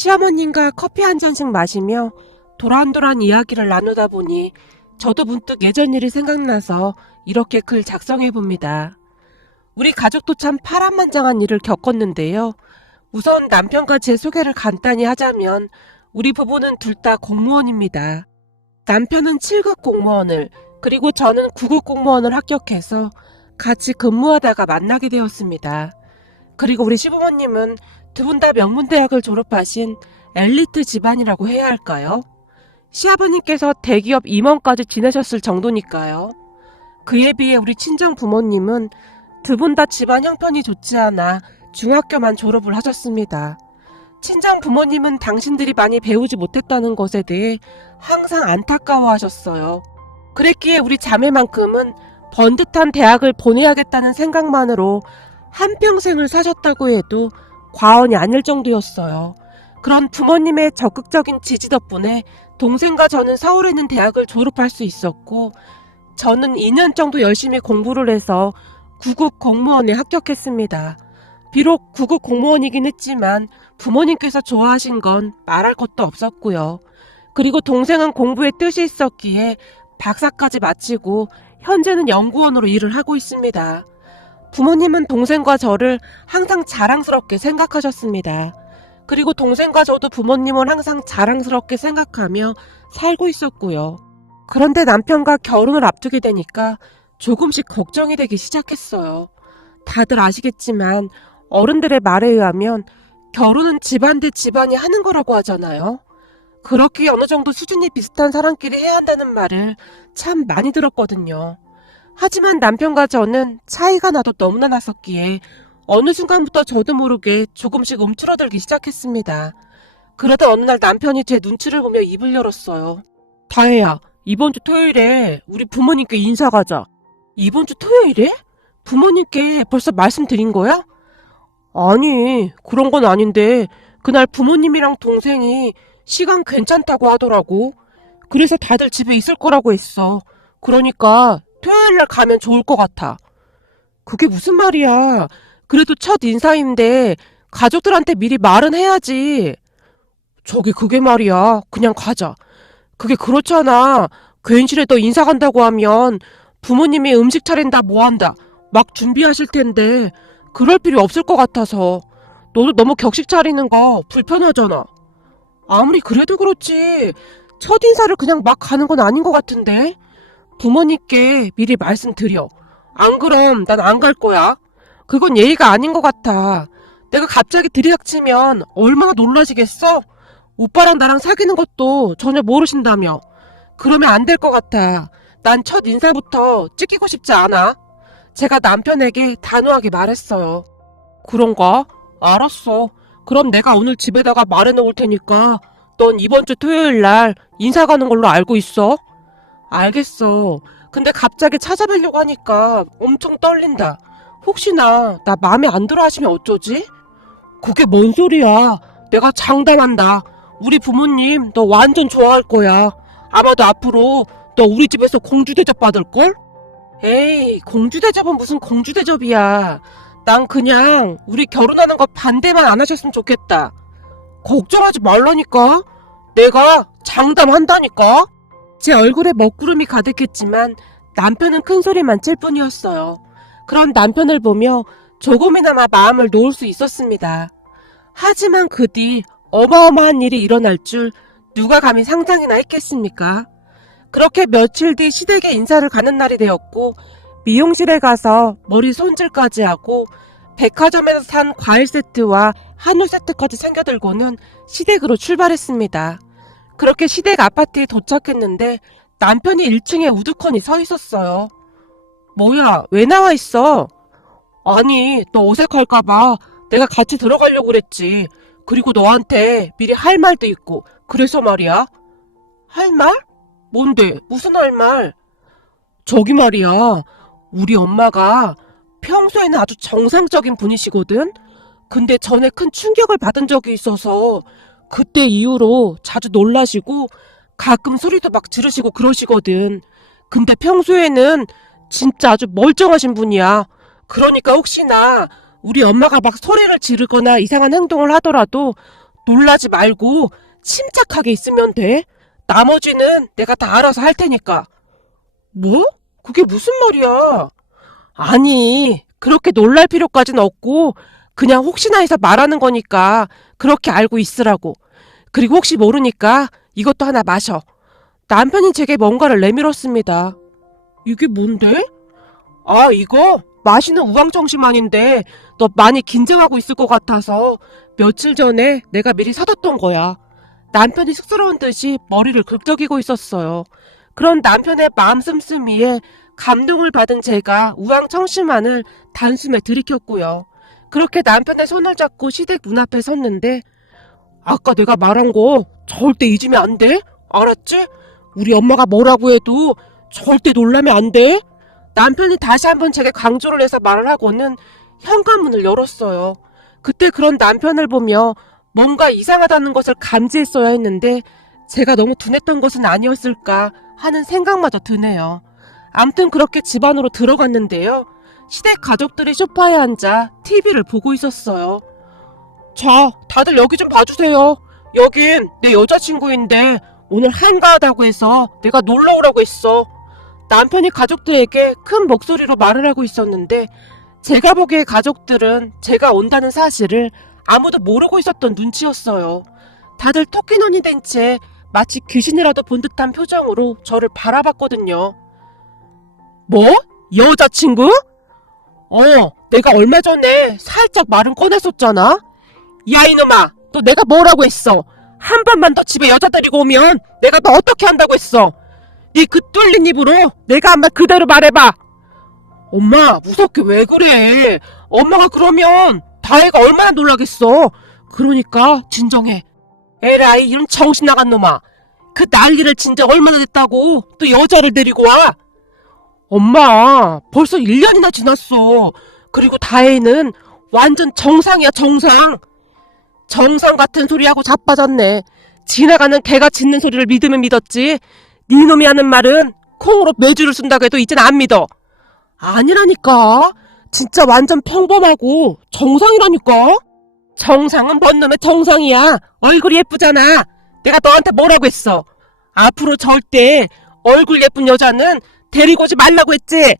시어머님과 커피 한 잔씩 마시며 도란도란 이야기를 나누다 보니 저도 문득 예전 일이 생각나서 이렇게 글 작성해 봅니다. 우리 가족도 참 파란만장한 일을 겪었는데요. 우선 남편과 제 소개를 간단히 하자면 우리 부부는 둘 다 공무원입니다. 남편은 7급 공무원을, 그리고 저는 9급 공무원을 합격해서 같이 근무하다가 만나게 되었습니다. 그리고 우리 시부모님은 두 분 다 명문대학을 졸업하신 엘리트 집안이라고 해야 할까요? 시아버님께서 대기업 임원까지 지내셨을 정도니까요. 그에 비해 우리 친정 부모님은 두 분 다 집안 형편이 좋지 않아 중학교만 졸업을 하셨습니다. 친정 부모님은 당신들이 많이 배우지 못했다는 것에 대해 항상 안타까워하셨어요. 그랬기에 우리 자매만큼은 번듯한 대학을 보내야겠다는 생각만으로 한평생을 사셨다고 해도 과언이 아닐 정도였어요. 그런 부모님의 적극적인 지지 덕분에 동생과 저는 서울에 있는 대학을 졸업할 수 있었고, 저는 2년 정도 열심히 공부를 해서 9급 공무원에 합격했습니다. 비록 9급 공무원이긴 했지만 부모님께서 좋아하신 건 말할 것도 없었고요. 그리고 동생은 공부에 뜻이 있었기에 박사까지 마치고 현재는 연구원으로 일을 하고 있습니다. 부모님은 동생과 저를 항상 자랑스럽게 생각하셨습니다. 그리고 동생과 저도 부모님을 항상 자랑스럽게 생각하며 살고 있었고요. 그런데 남편과 결혼을 앞두게 되니까 조금씩 걱정이 되기 시작했어요. 다들 아시겠지만 어른들의 말에 의하면 결혼은 집안 대 집안이 하는 거라고 하잖아요. 그렇게 어느 정도 수준이 비슷한 사람끼리 해야 한다는 말을 참 많이 들었거든요. 하지만 남편과 저는 차이가 나도 너무나 났었기에 어느 순간부터 저도 모르게 조금씩 움츠러들기 시작했습니다. 그러다 어느 날 남편이 제 눈치를 보며 입을 열었어요. 다혜야, 이번 주 토요일에 우리 부모님께 인사 가자. 이번 주 토요일에? 부모님께 벌써 말씀드린 거야? 아니, 그런 건 아닌데 그날 부모님이랑 동생이 시간 괜찮다고 하더라고. 그래서 다들 집에 있을 거라고 했어. 그러니까 토요일날 가면 좋을 것 같아. 그게 무슨 말이야. 그래도 첫 인사인데 가족들한테 미리 말은 해야지. 저기 그게 말이야. 그냥 가자. 그게 그렇잖아. 괜시레 너 인사 간다고 하면 부모님이 음식 차린다 뭐한다 막 준비하실 텐데 그럴 필요 없을 것 같아서. 너도 너무 격식 차리는 거 불편하잖아. 아무리 그래도 그렇지. 첫 인사를 그냥 막 가는 건 아닌 것 같은데. 부모님께 미리 말씀드려. 안 그럼 난 안 갈 거야. 그건 예의가 아닌 것 같아. 내가 갑자기 들이닥치면 얼마나 놀라시겠어? 오빠랑 나랑 사귀는 것도 전혀 모르신다며. 그러면 안 될 것 같아. 난 첫 인사부터 찍히고 싶지 않아. 제가 남편에게 단호하게 말했어요. 그런가? 알았어. 그럼 내가 오늘 집에다가 말해놓을 테니까 넌 이번 주 토요일 날 인사 가는 걸로 알고 있어. 알겠어. 근데 갑자기 찾아뵈려고 하니까 엄청 떨린다. 혹시나 나 마음에 안 들어 하시면 어쩌지? 그게 뭔 소리야. 내가 장담한다. 우리 부모님 너 완전 좋아할 거야. 아마도 앞으로 너 우리 집에서 공주대접 받을걸? 에이, 공주대접은 무슨 공주대접이야. 난 그냥 우리 결혼하는 거 반대만 안 하셨으면 좋겠다. 걱정하지 말라니까. 내가 장담한다니까. 제 얼굴에 먹구름이 가득했지만 남편은 큰 소리만 칠 뿐이었어요. 그런 남편을 보며 조금이나마 마음을 놓을 수 있었습니다. 하지만 그 뒤 어마어마한 일이 일어날 줄 누가 감히 상상이나 했겠습니까? 그렇게 며칠 뒤 시댁에 인사를 가는 날이 되었고, 미용실에 가서 머리 손질까지 하고 백화점에서 산 과일 세트와 한우 세트까지 챙겨들고는 시댁으로 출발했습니다. 그렇게 시댁 아파트에 도착했는데 남편이 1층에 우두커니 서 있었어요. 뭐야, 왜 나와 있어? 아니, 너 어색할까봐 내가 같이 들어가려고 그랬지. 그리고 너한테 미리 할 말도 있고, 그래서 말이야. 할 말? 뭔데? 무슨 할 말? 저기 말이야. 우리 엄마가 평소에는 아주 정상적인 분이시거든? 근데 전에 큰 충격을 받은 적이 있어서 그때 이후로 자주 놀라시고 가끔 소리도 막 지르시고 그러시거든. 근데 평소에는 진짜 아주 멀쩡하신 분이야. 그러니까 혹시나 우리 엄마가 막 소리를 지르거나 이상한 행동을 하더라도 놀라지 말고 침착하게 있으면 돼. 나머지는 내가 다 알아서 할 테니까. 뭐? 그게 무슨 말이야? 아니, 그렇게 놀랄 필요까지는 없고 그냥 혹시나 해서 말하는 거니까 그렇게 알고 있으라고. 그리고 혹시 모르니까 이것도 하나 마셔. 남편이 제게 뭔가를 내밀었습니다. 이게 뭔데? 아, 이거 마시는 우황청심환인데 너 많이 긴장하고 있을 것 같아서 며칠 전에 내가 미리 사뒀던 거야. 남편이 쑥스러운 듯이 머리를 긁적이고 있었어요. 그런 남편의 마음 씀씀이에 감동을 받은 제가 우황청심환을 단숨에 들이켰고요. 그렇게 남편의 손을 잡고 시댁 문 앞에 섰는데 아까 내가 말한 거 절대 잊으면 안 돼? 알았지? 우리 엄마가 뭐라고 해도 절대 놀라면 안 돼? 남편이 다시 한번 제게 강조를 해서 말을 하고는 현관문을 열었어요. 그때 그런 남편을 보며 뭔가 이상하다는 것을 감지했어야 했는데 제가 너무 둔했던 것은 아니었을까 하는 생각마저 드네요. 암튼 그렇게 집 안으로 들어갔는데요. 시댁 가족들이 소파에 앉아 TV를 보고 있었어요. 자, 다들 여기 좀 봐주세요. 여긴 내 여자친구인데 오늘 한가하다고 해서 내가 놀러 오라고 했어. 남편이 가족들에게 큰 목소리로 말을 하고 있었는데 제가 보기에 가족들은 제가 온다는 사실을 아무도 모르고 있었던 눈치였어요. 다들 토끼눈이 된 채 마치 귀신이라도 본 듯한 표정으로 저를 바라봤거든요. 뭐? 여자친구? 내가 얼마 전에 살짝 말은 꺼냈었잖아. 야 이놈아, 너 내가 뭐라고 했어? 한 번만 더 집에 여자 데리고 오면 내가 너 어떻게 한다고 했어? 네 그 뚫린 입으로 내가 한 말 그대로 말해봐. 엄마, 무섭게 왜 그래? 엄마가 그러면 다혜가 얼마나 놀라겠어. 그러니까 진정해. 에라이, 이런 정신 나간 놈아. 그 난리를 진짜 얼마나 됐다고 또 여자를 데리고 와? 엄마, 벌써 1년이나 지났어. 그리고 다혜는 완전 정상이야, 정상. 정상 같은 소리하고 자빠졌네. 지나가는 개가 짖는 소리를 믿으면 믿었지. 네 놈이 하는 말은 콩으로 매주를 쓴다고 해도 이젠 안 믿어. 아니라니까. 진짜 완전 평범하고 정상이라니까. 정상은 뭔 놈의 정상이야. 얼굴이 예쁘잖아. 내가 너한테 뭐라고 했어? 앞으로 절대 얼굴 예쁜 여자는 데리고 오지 말라고 했지.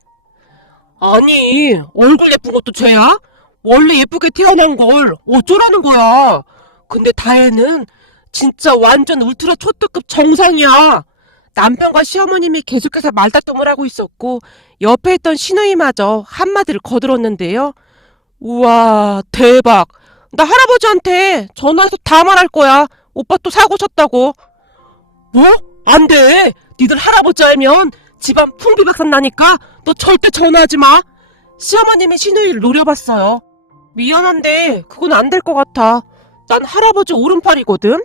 아니, 얼굴 예쁜 것도 죄야? 원래 예쁘게 태어난 걸 어쩌라는 거야. 근데 다혜는 진짜 완전 울트라 초특급 정상이야. 남편과 시어머님이 계속해서 말다툼을 하고 있었고 옆에 있던 시누이마저 한마디를 거들었는데요. 우와, 대박. 나 할아버지한테 전화해서 다 말할 거야. 오빠 또 사고 쳤다고. 뭐? 안 돼. 니들 할아버지 알면 집안 풍비박산 나니까 너 절대 전화하지 마. 시어머님이 시누이를 노려봤어요. 미안한데 그건 안 될 것 같아. 난 할아버지 오른팔이거든.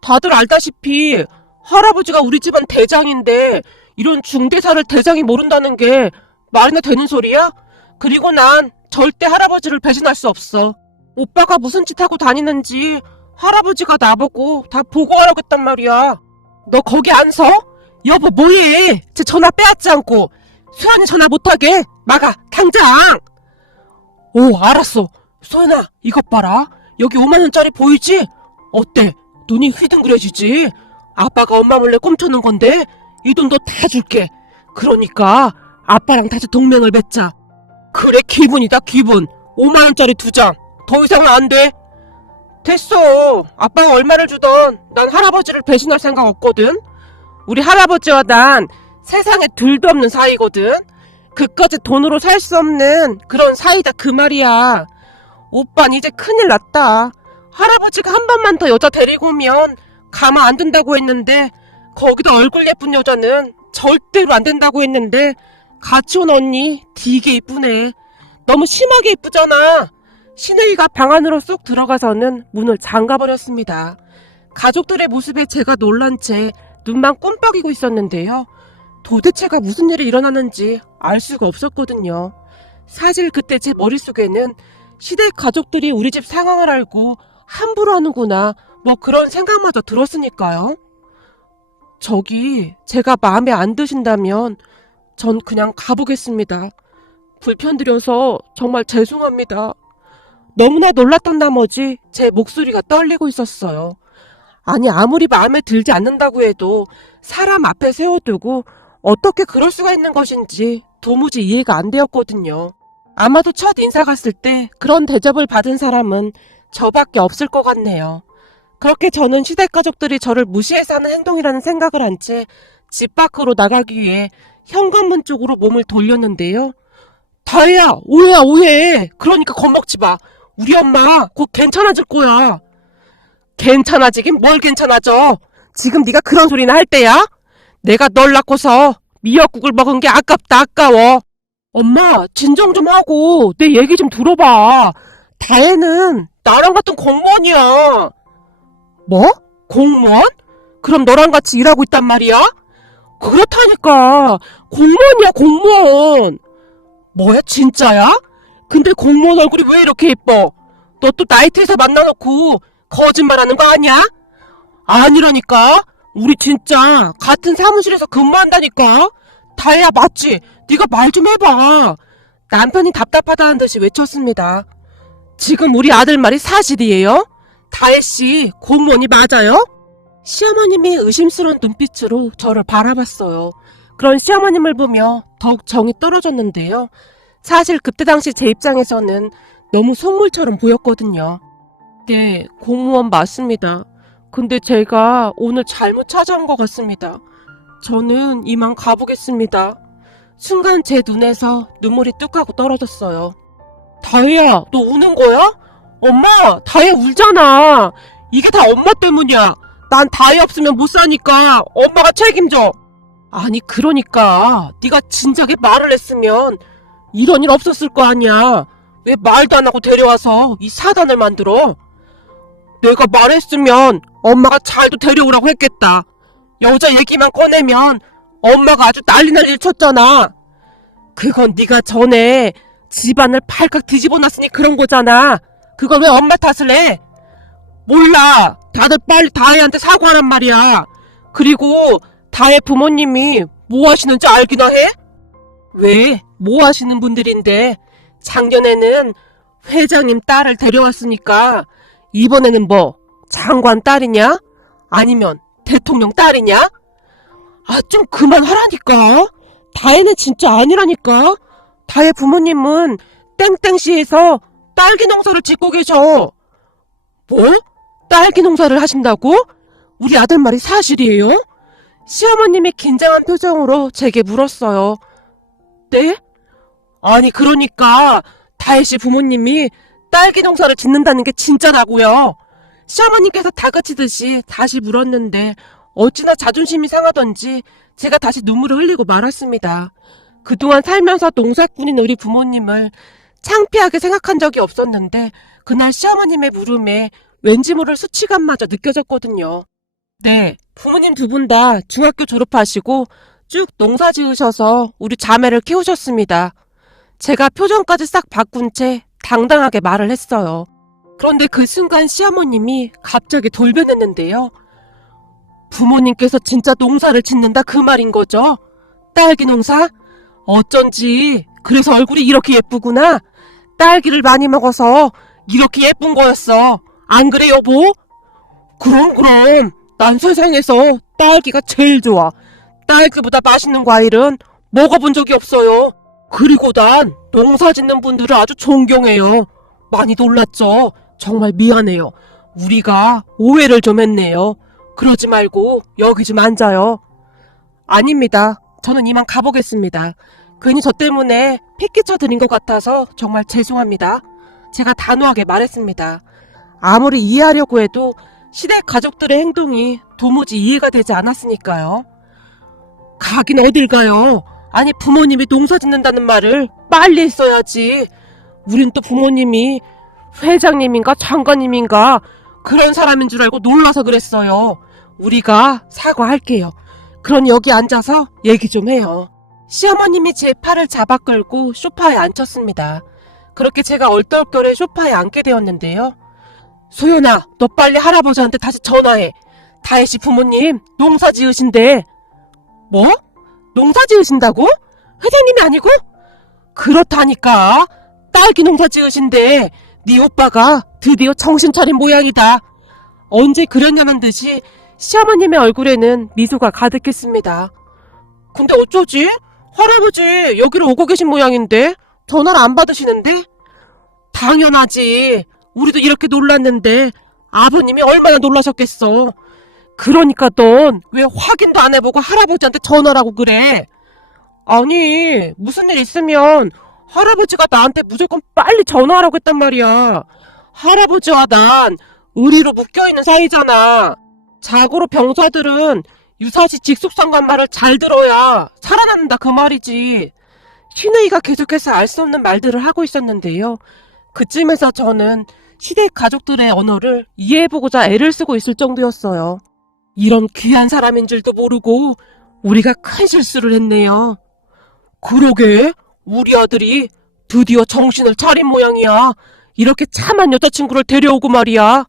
다들 알다시피 할아버지가 우리 집안 대장인데 이런 중대사를 대장이 모른다는 게 말이나 되는 소리야? 그리고 난 절대 할아버지를 배신할 수 없어. 오빠가 무슨 짓 하고 다니는지 할아버지가 나보고 다 보고하라고 했단 말이야. 너 거기 안 서? 여보 뭐해? 제 전화 빼앗지 않고. 수연이 전화 못하게 막아 당장. 오, 알았어. 소연아, 이것 봐라. 여기 5만원짜리 보이지? 어때? 눈이 휘둥그레지지? 아빠가 엄마 몰래 꼼쳐놓은 건데 이 돈 너 다 줄게. 그러니까 아빠랑 다시 동맹을 맺자. 그래, 기분이다, 기분. 5만원짜리 2장. 더 이상은 안 돼. 됐어. 아빠가 얼마를 주던 난 할아버지를 배신할 생각 없거든. 우리 할아버지와 난 세상에 둘도 없는 사이거든. 그까지 돈으로 살 수 없는 그런 사이다 그 말이야. 오빤 이제 큰일 났다. 할아버지가 한 번만 더 여자 데리고 오면 가만 안 둔다고 했는데 거기다 얼굴 예쁜 여자는 절대로 안 된다고 했는데 같이 온 언니 되게 이쁘네. 너무 심하게 이쁘잖아. 시누이가 방 안으로 쏙 들어가서는 문을 잠가버렸습니다. 가족들의 모습에 제가 놀란 채 눈만 꼼빡이고 있었는데요. 도대체가 무슨 일이 일어나는지 알 수가 없었거든요. 사실 그때 제 머릿속에는 시댁 가족들이 우리 집 상황을 알고 함부로 하는구나 뭐 그런 생각마저 들었으니까요. 저기 제가 마음에 안 드신다면 전 그냥 가보겠습니다. 불편드려서 정말 죄송합니다. 너무나 놀랐던 나머지 제 목소리가 떨리고 있었어요. 아니, 아무리 마음에 들지 않는다고 해도 사람 앞에 세워두고 어떻게 그럴 수가 있는 것인지 도무지 이해가 안 되었거든요. 아마도 첫 인사 갔을 때 그런 대접을 받은 사람은 저밖에 없을 것 같네요. 그렇게 저는 시댁 가족들이 저를 무시해서 하는 행동이라는 생각을 한 채 집 밖으로 나가기 위해 현관문 쪽으로 몸을 돌렸는데요. 다혜야, 오해야, 오해. 그러니까 겁먹지 마. 우리 엄마 곧 괜찮아질 거야. 괜찮아지긴 뭘 괜찮아져. 지금 네가 그런 소리나 할 때야? 내가 널 낳고서 미역국을 먹은 게 아깝다, 아까워. 엄마, 진정 좀 하고 내 얘기 좀 들어봐. 다혜는 나랑 같은 공무원이야. 뭐? 공무원? 그럼 너랑 같이 일하고 있단 말이야? 그렇다니까. 공무원이야, 공무원. 뭐야, 진짜야? 근데 공무원 얼굴이 왜 이렇게 예뻐? 너 또 나이트에서 만나놓고 거짓말하는 거 아니야? 아니라니까. 우리 진짜 같은 사무실에서 근무한다니까. 다혜야, 맞지? 네가 말 좀 해봐. 남편이 답답하다는 듯이 외쳤습니다. 지금 우리 아들 말이 사실이에요? 다혜씨, 공무원이 맞아요? 시어머님이 의심스러운 눈빛으로 저를 바라봤어요. 그런 시어머님을 보며 더욱 정이 떨어졌는데요. 사실 그때 당시 제 입장에서는 너무 속물처럼 보였거든요. 네, 공무원 맞습니다. 근데 제가 오늘 잘못 찾아온 것 같습니다. 저는 이만 가보겠습니다. 순간 제 눈에서 눈물이 뚝 하고 떨어졌어요. 다혜야, 너 우는 거야? 엄마, 다혜 울잖아. 이게 다 엄마 때문이야. 난 다혜 없으면 못 사니까 엄마가 책임져. 아니, 그러니까 네가 진작에 말을 했으면 이런 일 없었을 거 아니야. 왜 말도 안 하고 데려와서 이 사단을 만들어? 내가 말했으면 엄마가 잘도 데려오라고 했겠다. 여자 얘기만 꺼내면 엄마가 아주 난리날 일 쳤잖아. 그건 네가 전에 집안을 발칵 뒤집어놨으니 그런 거잖아. 그걸 왜 엄마 탓을 해? 몰라. 다들 빨리 다혜한테 사과하란 말이야. 그리고 다혜 부모님이 뭐 하시는지 알기나 해? 왜? 뭐 하시는 분들인데 작년에는 회장님 딸을 데려왔으니까 이번에는 뭐 장관 딸이냐? 아니면 대통령 딸이냐? 아, 좀 그만하라니까. 다혜는 진짜 아니라니까. 다혜 부모님은 땡땡시에서 딸기 농사를 짓고 계셔. 뭐? 딸기 농사를 하신다고? 우리 아들 말이 사실이에요? 시어머님이 긴장한 표정으로 제게 물었어요. 네? 아니, 그러니까 다혜씨 부모님이 딸기 농사를 짓는다는 게 진짜라고요. 시어머님께서 다그치듯이 다시 물었는데 어찌나 자존심이 상하던지 제가 다시 눈물을 흘리고 말았습니다. 그동안 살면서 농사꾼인 우리 부모님을 창피하게 생각한 적이 없었는데 그날 시어머님의 물음에 왠지 모를 수치감마저 느껴졌거든요. 네, 부모님 두 분 다 중학교 졸업하시고 쭉 농사 지으셔서 우리 자매를 키우셨습니다. 제가 표정까지 싹 바꾼 채 당당하게 말을 했어요. 그런데 그 순간 시어머님이 갑자기 돌변했는데요. 부모님께서 진짜 농사를 짓는다 그 말인 거죠? 딸기 농사? 어쩐지 그래서 얼굴이 이렇게 예쁘구나. 딸기를 많이 먹어서 이렇게 예쁜 거였어. 안 그래, 여보? 그럼 난 세상에서 딸기가 제일 좋아. 딸기보다 맛있는 과일은 먹어본 적이 없어요. 그리고 난 농사 짓는 분들을 아주 존경해요. 많이 놀랐죠? 정말 미안해요. 우리가 오해를 좀 했네요. 그러지 말고 여기 좀 앉아요. 아닙니다. 저는 이만 가보겠습니다. 괜히 저 때문에 피 끼쳐드린 것 같아서 정말 죄송합니다. 제가 단호하게 말했습니다. 아무리 이해하려고 해도 시댁 가족들의 행동이 도무지 이해가 되지 않았으니까요. 가긴 어딜 가요. 아니, 부모님이 농사 짓는다는 말을 빨리 했어야지. 우린 또 부모님이 회장님인가 장관님인가 그런 사람인 줄 알고 놀라서 그랬어요. 우리가 사과할게요. 그럼 여기 앉아서 얘기 좀 해요. 시어머님이 제 팔을 잡아 끌고 소파에 앉혔습니다. 그렇게 제가 얼떨결에 소파에 앉게 되었는데요. 소연아, 너 빨리 할아버지한테 다시 전화해. 다혜씨 부모님 농사 지으신대. 뭐? 농사 지으신다고? 회장님이 아니고? 그렇다니까. 딸기 농사 지으신대. 네 오빠가 드디어 정신 차린 모양이다. 언제 그랬냐는 듯이 시어머님의 얼굴에는 미소가 가득했습니다. 근데 어쩌지? 할아버지 여기로 오고 계신 모양인데 전화를 안 받으시는데? 당연하지. 우리도 이렇게 놀랐는데 아버님이 얼마나 놀라셨겠어. 그러니까 넌 왜 확인도 안 해보고 할아버지한테 전화를 하고 그래? 아니 무슨 일 있으면 할아버지가 나한테 무조건 빨리 전화하라고 했단 말이야. 할아버지와 난 의리로 묶여있는 사이잖아. 자고로 병사들은 유사시 직속상관 말을 잘 들어야 살아남는다 그 말이지. 신우이가 계속해서 알 수 없는 말들을 하고 있었는데요. 그쯤에서 저는 시댁 가족들의 언어를 이해해보고자 애를 쓰고 있을 정도였어요. 이런 귀한 사람인 줄도 모르고 우리가 큰 실수를 했네요. 그러게 우리 아들이 드디어 정신을 차린 모양이야. 이렇게 참한 여자친구를 데려오고 말이야.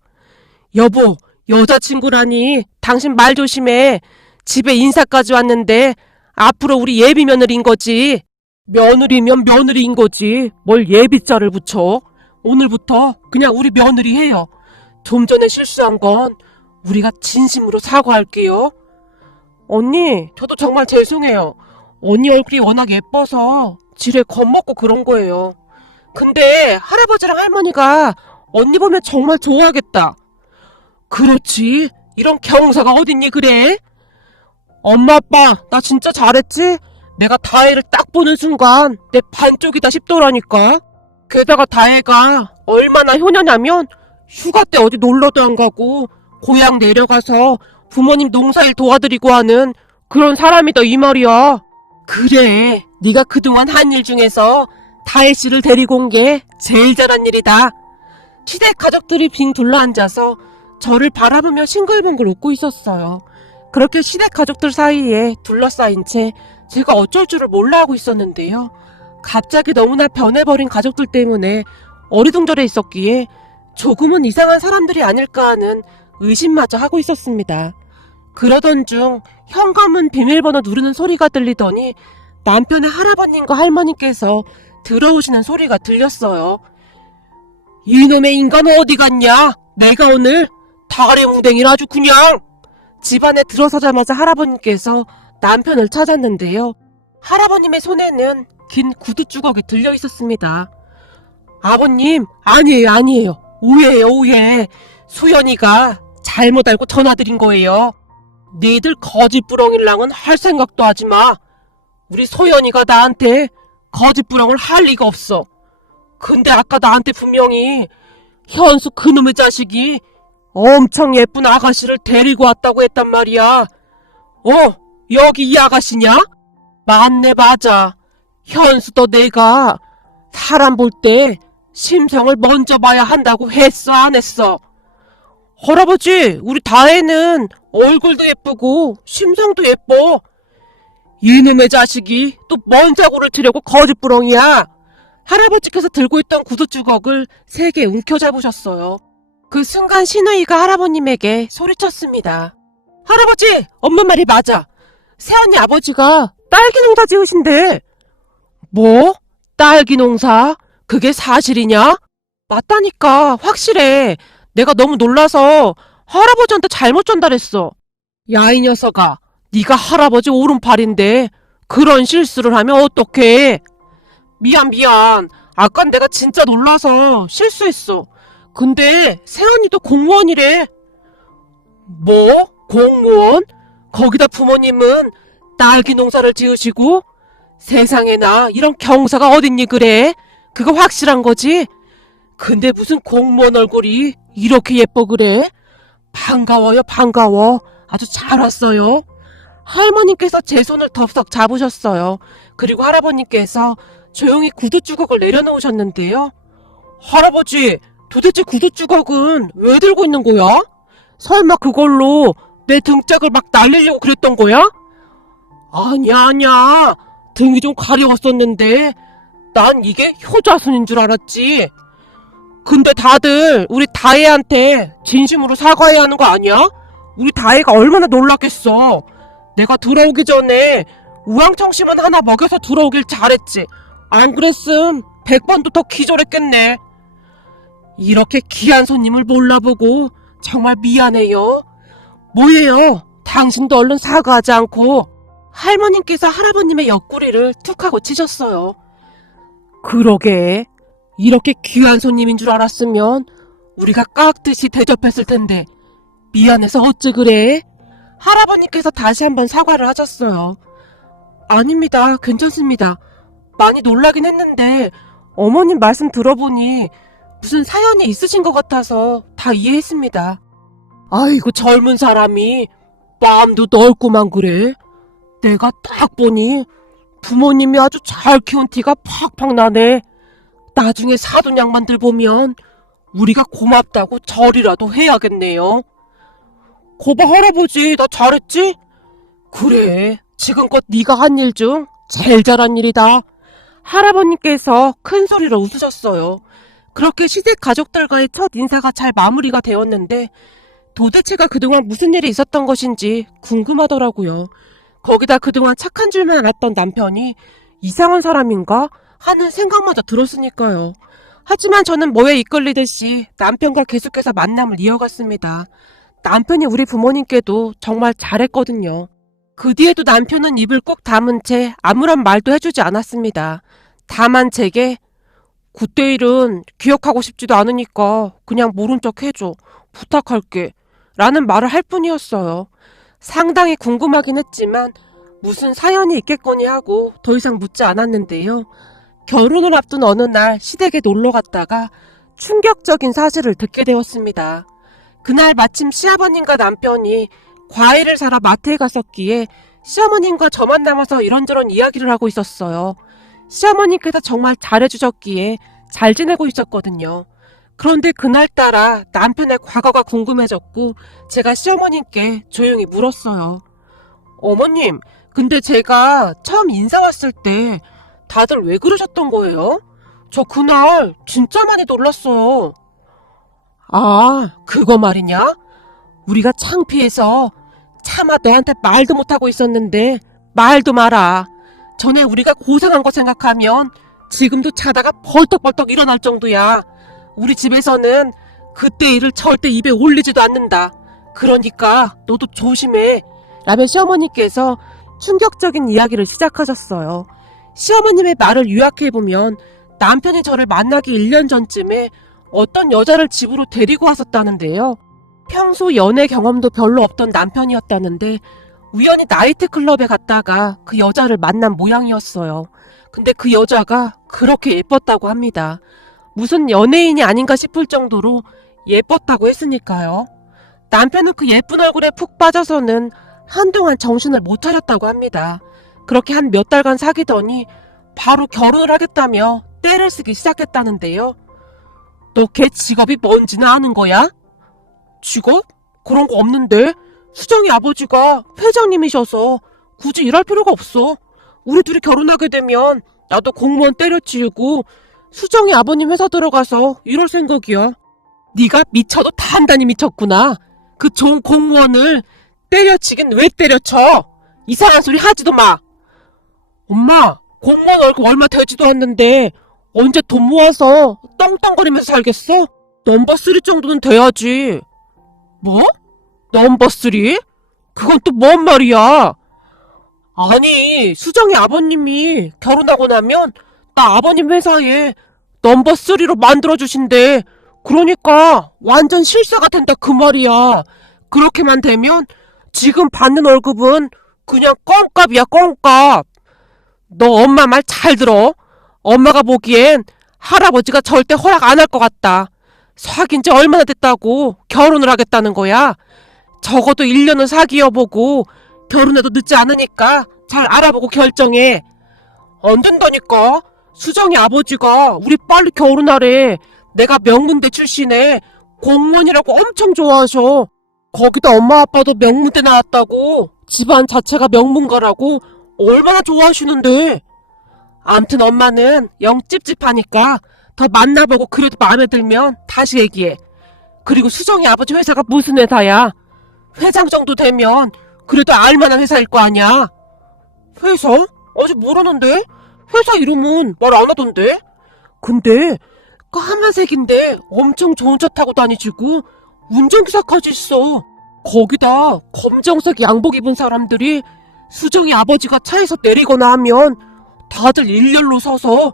여보, 여자친구라니 당신 말 조심해. 집에 인사까지 왔는데 앞으로 우리 예비 며느리인 거지. 며느리면 며느리인 거지. 뭘 예비자를 붙여. 오늘부터 그냥 우리 며느리 해요. 좀 전에 실수한 건 우리가 진심으로 사과할게요. 언니, 저도 정말 죄송해요. 언니 얼굴이 워낙 예뻐서 지레 겁먹고 그런 거예요. 근데 할아버지랑 할머니가 언니 보면 정말 좋아하겠다. 그렇지. 이런 경사가 어딨니 그래? 엄마 아빠 나 진짜 잘했지? 내가 다혜를 딱 보는 순간 내 반쪽이다 싶더라니까. 게다가 다혜가 얼마나 효녀냐면 휴가 때 어디 놀러도 안 가고 고향 내려가서 부모님 농사일 도와드리고 하는 그런 사람이다 이 말이야. 그래, 네가 그동안 한 일 중에서 다혜 씨를 데리고 온 게 제일 잘한 일이다. 시댁 가족들이 빙 둘러앉아서 저를 바라보며 싱글벙글 웃고 있었어요. 그렇게 시댁 가족들 사이에 둘러싸인 채 제가 어쩔 줄을 몰라 하고 있었는데요. 갑자기 너무나 변해버린 가족들 때문에 어리둥절해 있었기에 조금은 이상한 사람들이 아닐까 하는 의심마저 하고 있었습니다. 그러던 중 현관문 비밀번호 누르는 소리가 들리더니 남편의 할아버님과 할머니께서 들어오시는 소리가 들렸어요. 이놈의 인간 어디 갔냐? 내가 오늘 다리무댕이를 아주 그냥. 집안에 들어서자마자 할아버님께서 남편을 찾았는데요. 할아버님의 손에는 긴 구두 주걱이 들려 있었습니다. 아버님, 아니에요. 오해예요, 오해. 수연이가 잘못 알고 전화드린 거예요. 니들 거짓부렁이랑은 할 생각도 하지 마. 우리 소연이가 나한테 거짓부렁을 할 리가 없어. 근데 아까 나한테 분명히 현수 그놈의 자식이 엄청 예쁜 아가씨를 데리고 왔다고 했단 말이야. 여기 이 아가씨냐? 맞네, 맞아. 현수도 내가 사람 볼 때 심성을 먼저 봐야 한다고 했어, 안 했어? 할아버지, 우리 다혜는 얼굴도 예쁘고 심성도 예뻐. 이놈의 자식이 또 뭔 사고를 치려고 거짓부렁이야. 할아버지께서 들고 있던 구두주걱을 3개 움켜잡으셨어요. 그 순간 신우이가 할아버님에게 소리쳤습니다. 할아버지, 엄마 말이 맞아. 새언니 아버지가 딸기 농사 지으신대. 뭐? 딸기 농사? 그게 사실이냐? 맞다니까, 확실해. 내가 너무 놀라서 할아버지한테 잘못 전달했어. 야, 이 녀석아, 네가 할아버지 오른팔인데 그런 실수를 하면 어떡해? 미안. 아깐 내가 진짜 놀라서 실수했어. 근데 새언니도 공무원이래. 뭐? 공무원? 거기다 부모님은 딸기 농사를 지으시고? 세상에나 이런 경사가 어딨니 그래? 그거 확실한 거지? 근데 무슨 공무원 얼굴이 이렇게 예뻐 그래? 반가워요, 반가워. 아주 잘 왔어요. 할머님께서 제 손을 덥석 잡으셨어요. 그리고 할아버님께서 조용히 구두주걱을 내려놓으셨는데요. 할아버지, 도대체 구두주걱은 왜 들고 있는 거야? 설마 그걸로 내 등짝을 막 날리려고 그랬던 거야? 아니야. 등이 좀 가려웠었는데 난 이게 효자손인 줄 알았지. 근데 다들 우리 다혜한테 진심으로 사과해야 하는 거 아니야? 우리 다혜가 얼마나 놀랐겠어. 내가 들어오기 전에 우황청심은 하나 먹여서 들어오길 잘했지. 안 그랬음 100번도 더 기절했겠네. 이렇게 귀한 손님을 몰라보고 정말 미안해요. 뭐예요? 당신도 얼른 사과하지 않고. 할머님께서 할아버님의 옆구리를 툭 하고 치셨어요. 그러게. 이렇게 귀한 손님인 줄 알았으면 우리가 깍듯이 대접했을 텐데 미안해서 어찌 그래? 할아버님께서 다시 한번 사과를 하셨어요. 아닙니다. 괜찮습니다. 많이 놀라긴 했는데 어머님 말씀 들어보니 무슨 사연이 있으신 것 같아서 다 이해했습니다. 아이고 젊은 사람이 마음도 넓구만 그래. 내가 딱 보니 부모님이 아주 잘 키운 티가 팍팍 나네. 나중에 사돈 양반들 보면 우리가 고맙다고 절이라도 해야겠네요. 거봐 할아버지 나 잘했지? 그래 지금껏 네가 한 일 중 제일 잘한 일이다. 할아버님께서 큰 소리로 웃으셨어요. 그렇게 시댁 가족들과의 첫 인사가 잘 마무리가 되었는데 도대체가 그동안 무슨 일이 있었던 것인지 궁금하더라고요. 거기다 그동안 착한 줄만 알았던 남편이 이상한 사람인가 하는 생각마저 들었으니까요. 하지만 저는 뭐에 이끌리듯이 남편과 계속해서 만남을 이어갔습니다. 남편이 우리 부모님께도 정말 잘했거든요. 그 뒤에도 남편은 입을 꼭 다문 채 아무런 말도 해주지 않았습니다. 다만 제게 그때 일은 기억하고 싶지도 않으니까 그냥 모른 척 해줘. 부탁할게. 라는 말을 할 뿐이었어요. 상당히 궁금하긴 했지만 무슨 사연이 있겠거니 하고 더 이상 묻지 않았는데요. 결혼을 앞둔 어느 날 시댁에 놀러 갔다가 충격적인 사실을 듣게 되었습니다. 그날 마침 시아버님과 남편이 과일을 사러 마트에 갔었기에 시어머님과 저만 남아서 이런저런 이야기를 하고 있었어요. 시어머님께서 정말 잘해주셨기에 잘 지내고 있었거든요. 그런데 그날따라 남편의 과거가 궁금해졌고 제가 시어머님께 조용히 물었어요. 어머님, 근데 제가 처음 인사 왔을 때 다들 왜 그러셨던 거예요? 저 그날 진짜 많이 놀랐어요. 아, 그거 말이냐? 우리가 창피해서 차마 너한테 말도 못하고 있었는데 말도 마라. 전에 우리가 고생한 거 생각하면 지금도 자다가 벌떡벌떡 일어날 정도야. 우리 집에서는 그때 일을 절대 입에 올리지도 않는다. 그러니까 너도 조심해. 라며 시어머니께서 충격적인 이야기를 시작하셨어요. 시어머님의 말을 요약해보면 남편이 저를 만나기 1년 전쯤에 어떤 여자를 집으로 데리고 왔었다는데요. 평소 연애 경험도 별로 없던 남편이었다는데 우연히 나이트클럽에 갔다가 그 여자를 만난 모양이었어요. 근데 그 여자가 그렇게 예뻤다고 합니다. 무슨 연예인이 아닌가 싶을 정도로 예뻤다고 했으니까요. 남편은 그 예쁜 얼굴에 푹 빠져서는 한동안 정신을 못 차렸다고 합니다. 그렇게 한 몇 달간 사귀더니 바로 결혼을 하겠다며 떼를 쓰기 시작했다는데요. 너 걔 직업이 뭔지는 아는 거야? 직업? 그런 거 없는데? 수정이 아버지가 회장님이셔서 굳이 일할 필요가 없어. 우리 둘이 결혼하게 되면 나도 공무원 때려치우고 수정이 아버님 회사 들어가서 이럴 생각이야. 네가 미쳐도 단단히 미쳤구나. 그 좋은 공무원을 때려치긴 왜 때려쳐? 이상한 소리 하지도 마. 엄마, 공무원 월급 얼마 되지도 않는데 언제 돈 모아서 떵떵거리면서 살겠어? 넘버 3 정도는 돼야지. 뭐? 넘버 3? 그건 또 뭔 말이야? 아니, 수정이 아버님이 결혼하고 나면 나 아버님 회사에 넘버 3로 만들어주신대. 그러니까 완전 실사가 된다 그 말이야. 그렇게만 되면 지금 받는 월급은 그냥 껌값이야 껌값. 너 엄마 말 잘 들어. 엄마가 보기엔 할아버지가 절대 허락 안 할 것 같다. 사귄 지 얼마나 됐다고 결혼을 하겠다는 거야. 적어도 1년은 사귀어보고 결혼해도 늦지 않으니까 잘 알아보고 결정해. 안 된다니까. 수정이 아버지가 우리 빨리 결혼하래. 내가 명문대 출신에 공무원이라고 엄청 좋아하셔. 거기다 엄마 아빠도 명문대 나왔다고 집안 자체가 명문가라고 얼마나 좋아하시는데. 암튼 엄마는 영 찝찝하니까 더 만나보고 그래도 마음에 들면 다시 얘기해. 그리고 수정이 아버지 회사가 무슨 회사야? 회장 정도 되면 그래도 알만한 회사일 거 아니야. 회사? 아직 모르는데? 회사 이름은 말 안 하던데? 근데 까만색인데 엄청 좋은 차 타고 다니시고 운전기사까지 있어. 거기다 검정색 양복 입은 사람들이 수정이 아버지가 차에서 내리거나 하면 다들 일렬로 서서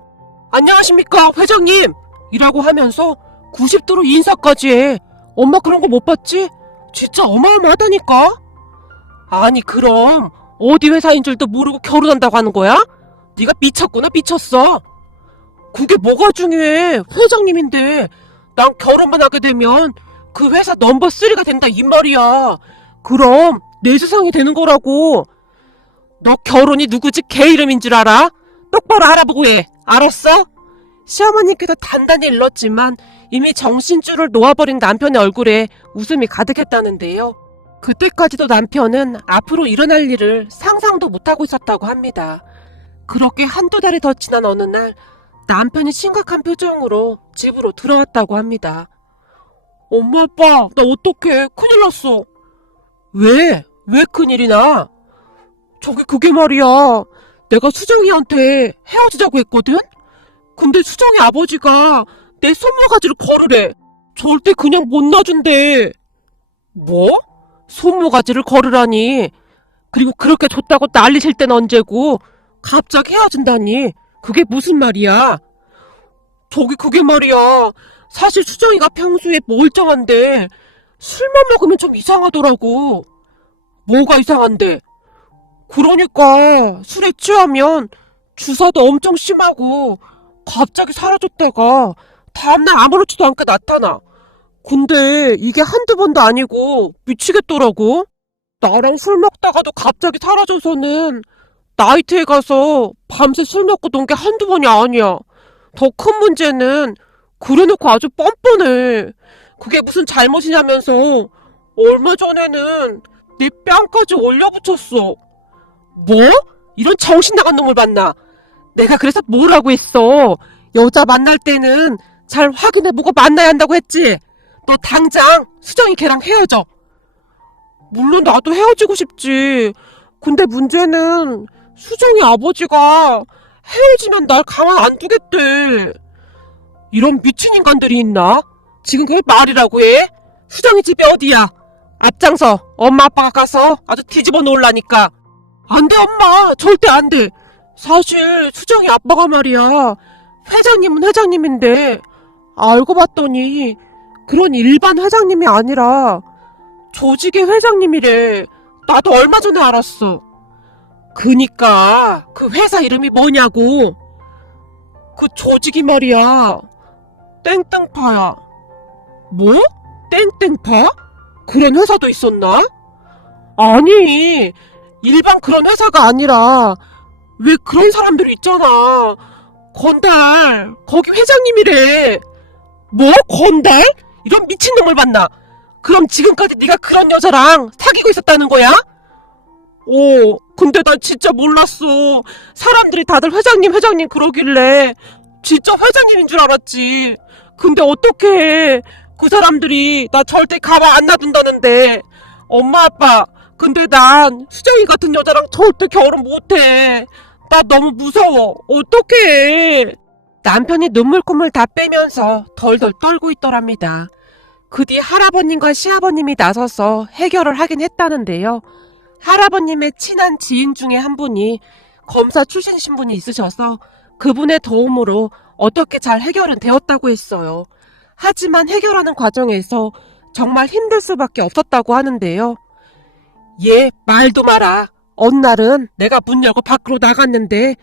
안녕하십니까 회장님 이라고 하면서 90도로 인사까지 해. 엄마 그런 거 못 봤지? 진짜 어마어마하다니까. 아니 그럼 어디 회사인 줄도 모르고 결혼한다고 하는 거야? 네가 미쳤구나 미쳤어. 그게 뭐가 중요해. 회장님인데 난 결혼만 하게 되면 그 회사 넘버 3가 된다 이 말이야. 그럼 내 세상이 되는 거라고. 너 결혼이 누구지 개 이름인 줄 알아? 똑바로 알아보고 해. 알았어? 시어머니께서 단단히 일렀지만 이미 정신줄을 놓아버린 남편의 얼굴에 웃음이 가득했다는데요. 그때까지도 남편은 앞으로 일어날 일을 상상도 못하고 있었다고 합니다. 그렇게 한두 달이 더 지난 어느 날 남편이 심각한 표정으로 집으로 들어왔다고 합니다. 엄마 아빠 나 어떡해 큰일 났어. 왜? 왜 큰일이 나? 저기 그게 말이야. 내가 수정이한테 헤어지자고 했거든? 근데 수정이 아버지가 내 손모가지를 걸으래. 절대 그냥 못 놔준대. 뭐? 손모가지를 걸으라니. 그리고 그렇게 줬다고 난리칠 땐 언제고 갑자기 헤어진다니. 그게 무슨 말이야? 저기 그게 말이야. 사실 수정이가 평소에 멀쩡한데 술만 먹으면 좀 이상하더라고. 뭐가 이상한데? 그러니까 술에 취하면 주사도 엄청 심하고 갑자기 사라졌다가 다음날 아무렇지도 않게 나타나. 근데 이게 한두 번도 아니고 미치겠더라고. 나랑 술 먹다가도 갑자기 사라져서는 나이트에 가서 밤새 술 먹고 논 게 한두 번이 아니야. 더 큰 문제는 그래놓고 아주 뻔뻔해. 그게 무슨 잘못이냐면서 얼마 전에는 내 뺨까지 올려붙였어. 뭐? 이런 정신 나간 놈을 봤나? 내가 그래서 뭐라고 했어? 여자 만날 때는 잘 확인해보고 만나야 한다고 했지? 너 당장 수정이 걔랑 헤어져. 물론 나도 헤어지고 싶지. 근데 문제는 수정이 아버지가 헤어지면 날 가만 안 두겠대. 이런 미친 인간들이 있나? 지금 그게 말이라고 해? 수정이 집이 어디야? 앞장서 엄마 아빠가 가서 아주 뒤집어 놓으려니까. 안 돼 엄마 절대 안 돼. 사실 수정이 아빠가 말이야 회장님은 회장님인데 알고 봤더니 그런 일반 회장님이 아니라 조직의 회장님이래. 나도 얼마 전에 알았어. 그니까 그 회사 이름이 뭐냐고. 그 조직이 말이야 땡땡파야. 뭐? 땡땡파? 그런 회사도 있었나? 아니 일반 그런 회사가 아니라 왜 그런 사람들이 있잖아. 건달 거기 회장님이래. 뭐? 건달? 이런 미친놈을 봤나? 그럼 지금까지 네가 그런 여자랑 사귀고 있었다는 거야? 근데 난 진짜 몰랐어. 사람들이 다들 회장님 회장님 그러길래 진짜 회장님인 줄 알았지. 근데 어떡해. 그 사람들이 나 절대 가만 안 놔둔다는데. 엄마 아빠 근데 난 수정이 같은 여자랑 절대 결혼 못해. 나 너무 무서워. 어떡해. 남편이 눈물콧물 다 빼면서 덜덜 떨고 있더랍니다. 그 뒤 할아버님과 시아버님이 나서서 해결을 하긴 했다는데요. 할아버님의 친한 지인 중에 한 분이 검사 출신 신분이 있으셔서 그분의 도움으로 어떻게 잘 해결은 되었다고 했어요. 하지만 해결하는 과정에서 정말 힘들 수밖에 없었다고 하는데요. 얘 말도 마라. 어느 날은 내가 문 열고 밖으로 나갔는데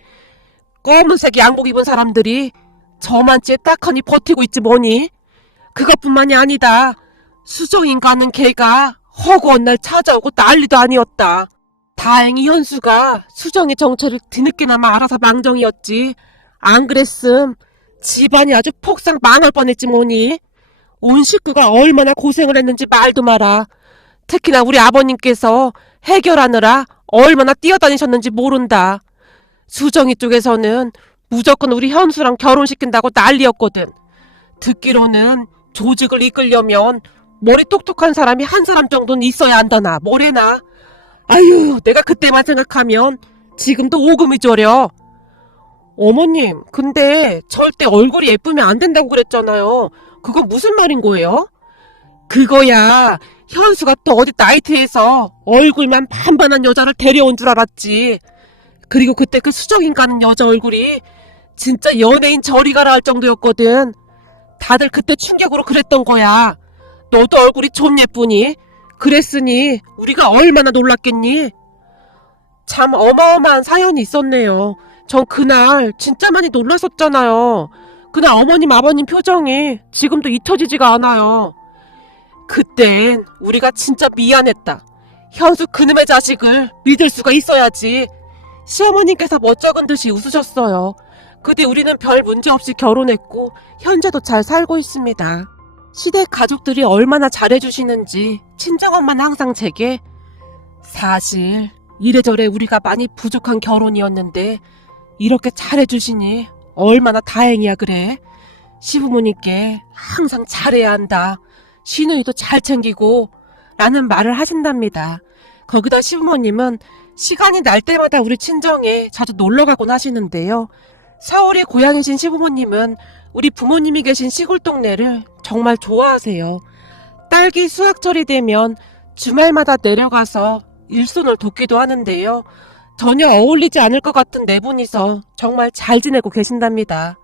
검은색 양복 입은 사람들이 저만치에 딱하니 버티고 있지 뭐니. 그것뿐만이 아니다. 수정인가는 걔가 허구한 날 찾아오고 난리도 아니었다. 다행히 현수가 수정의 정체를 뒤늦게나마 알아서 망정이었지. 안 그랬음 집안이 아주 폭삭 망할 뻔했지 뭐니. 온 식구가 얼마나 고생을 했는지 말도 마라. 특히나 우리 아버님께서 해결하느라 얼마나 뛰어다니셨는지 모른다. 수정이 쪽에서는 무조건 우리 현수랑 결혼시킨다고 난리였거든. 듣기로는 조직을 이끌려면 머리 똑똑한 사람이 한 사람 정도는 있어야 한다나 뭐래나. 아유 내가 그때만 생각하면 지금도 오금이 저려. 어머님, 근데 절대 얼굴이 예쁘면 안 된다고 그랬잖아요. 그건 무슨 말인 거예요? 그거야, 현수가 또 어디 나이트에서 얼굴만 반반한 여자를 데려온 줄 알았지. 그리고 그때 그 수정인 가는 여자 얼굴이 진짜 연예인 저리 가라 할 정도였거든. 다들 그때 충격으로 그랬던 거야. 너도 얼굴이 좀 예쁘니? 그랬으니 우리가 얼마나 놀랐겠니? 참 어마어마한 사연이 있었네요. 전 그날 진짜 많이 놀랐었잖아요. 그날 어머님 아버님 표정이 지금도 잊혀지지가 않아요. 그땐 우리가 진짜 미안했다. 현수 그놈의 자식을 믿을 수가 있어야지. 시어머님께서 멋쩍은 듯이 웃으셨어요. 그뒤 우리는 별 문제 없이 결혼했고 현재도 잘 살고 있습니다. 시댁 가족들이 얼마나 잘해주시는지 친정엄마는 항상 제게 사실 이래저래 우리가 많이 부족한 결혼이었는데 이렇게 잘해주시니 얼마나 다행이야 그래. 시부모님께 항상 잘해야 한다. 시누이도 잘 챙기고 라는 말을 하신답니다. 거기다 시부모님은 시간이 날 때마다 우리 친정에 자주 놀러가곤 하시는데요. 서울이 고향이신 시부모님은 우리 부모님이 계신 시골 동네를 정말 좋아하세요. 딸기 수확철이 되면 주말마다 내려가서 일손을 돕기도 하는데요. 전혀 어울리지 않을 것 같은 네 분이서 정말 잘 지내고 계신답니다.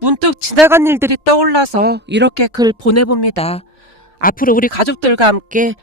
문득 지나간 일들이 떠올라서 이렇게 글 보내봅니다. 앞으로 우리 가족들과 함께